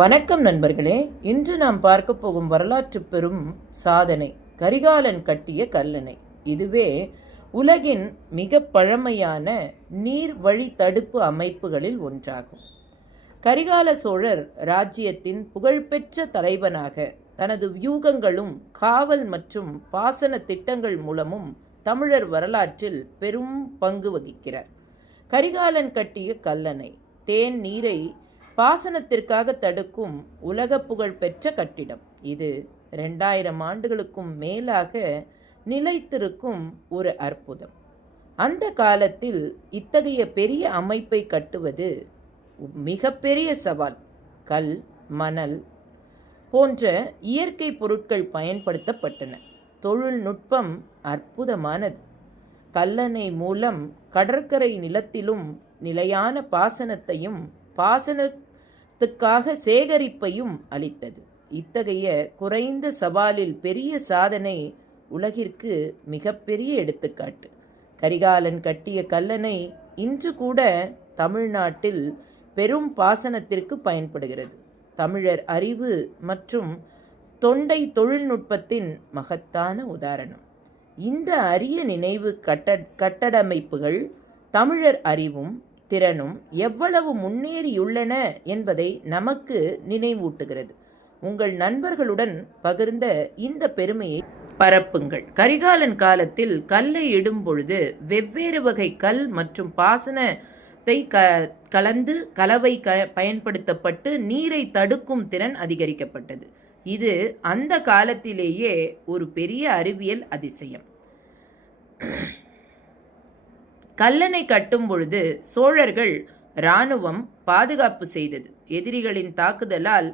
வணக்கம் நண்பர்களே. இன்று நாம் பார்க்க போகும் வரலாற்று பெரும் சாதனை கரிகாலன் கட்டிய கல்லணை. இதுவே உலகின் மிக பழமையான நீர் வழி தடுப்பு அமைப்புகளில் ஒன்றாகும். கரிகால சோழர் ராஜ்யத்தின் புகழ்பெற்ற தலைவனாக தனது வியூகங்களும் காவல் மற்றும் பாசன திட்டங்கள் மூலமும் தமிழர் வரலாற்றில் பெரும் பங்கு வகிக்கிறார். கரிகாலன் கட்டிய கல்லணை தேன் நீரை பாசனத்திற்காக தடுக்கும் உலக புகழ் பெற்ற கட்டிடம். இது 2000 ஆண்டுகளுக்கும் மேலாக நிலைத்திருக்கும் ஒரு அற்புதம். அந்த காலத்தில் இத்தகைய பெரிய அமைப்பை கட்டுவது மிகப்பெரிய சவால். கல், மணல் போன்ற இயற்கை பொருட்கள் பயன்படுத்தப்பட்டன. தொழில்நுட்பம் அற்புதமானது. கல்லணை மூலம் கடற்கரை நிலத்திலும் நிலையான பாசனத்தையும் பாசனத்துக்காக சேகரிப்பையும் அளித்தது. இத்தகைய குறைந்த சவாலில் பெரிய சாதனை உலகிற்கு மிகப்பெரிய எடுத்துக்காட்டு. கரிகாலன் கட்டிய கல்லணை இன்று கூட தமிழ்நாட்டில் பெரும் பாசனத்திற்கு பயன்படுகிறது. தமிழர் அறிவு மற்றும் தொண்டை தொழில்நுட்பத்தின் மகத்தான உதாரணம். இந்த அரிய நினைவு கட்டடமைப்புகள் தமிழர் அறிவும் திறனும் எவ்வளவு முன்னேறியுள்ளன என்பதை நமக்கு நினைவூட்டுகிறது. உங்கள் நண்பர்களுடன் பகிர்ந்த இந்த பெருமையை பரப்புங்கள். கரிகாலன் காலத்தில் கல்லை இடும் பொழுது வெவ்வேறு வகை கல் மற்றும் பாசனத்தை கலந்து கலவை பயன்படுத்தப்பட்டு நீரை தடுக்கும் திறன் அதிகரிக்கப்பட்டது. இது அந்த காலத்திலேயே ஒரு பெரிய அறிவியல் அதிசயம். கல்லணை கட்டும் பொழுது சோழர்கள் இராணுவம் பாதுகாப்பு செய்தது. எதிரிகளின் தாக்குதலால்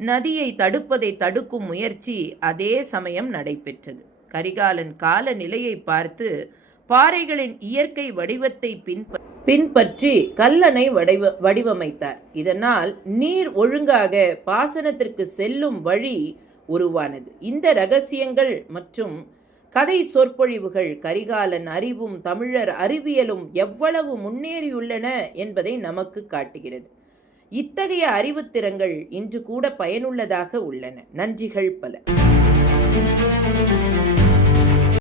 நதியை தடுப்பதை தடுக்கும் முயற்சி அதே சமயம் நடைபெற்றது. கரிகாலன் காலநிலையை பார்த்து பாறைகளின் இயற்கை வடிவத்தை பின்பற்றி கல்லணை வடிவமைத்தார். இதனால் நீர் ஒழுங்காக பாசனத்திற்கு செல்லும் வழி உருவானது. இந்த இரகசியங்கள் மற்றும் கதை சொற்பொழிவுகள் கரிகாலன் அறிவும் தமிழர் அறிவியலும் எவ்வளவு முன்னேறியுள்ளன என்பதை நமக்கு காட்டுகிறது. இத்தகைய அறிவுத்திறங்கள் இன்று கூட பயனுள்ளதாக உள்ளன. நன்றிகள் பல.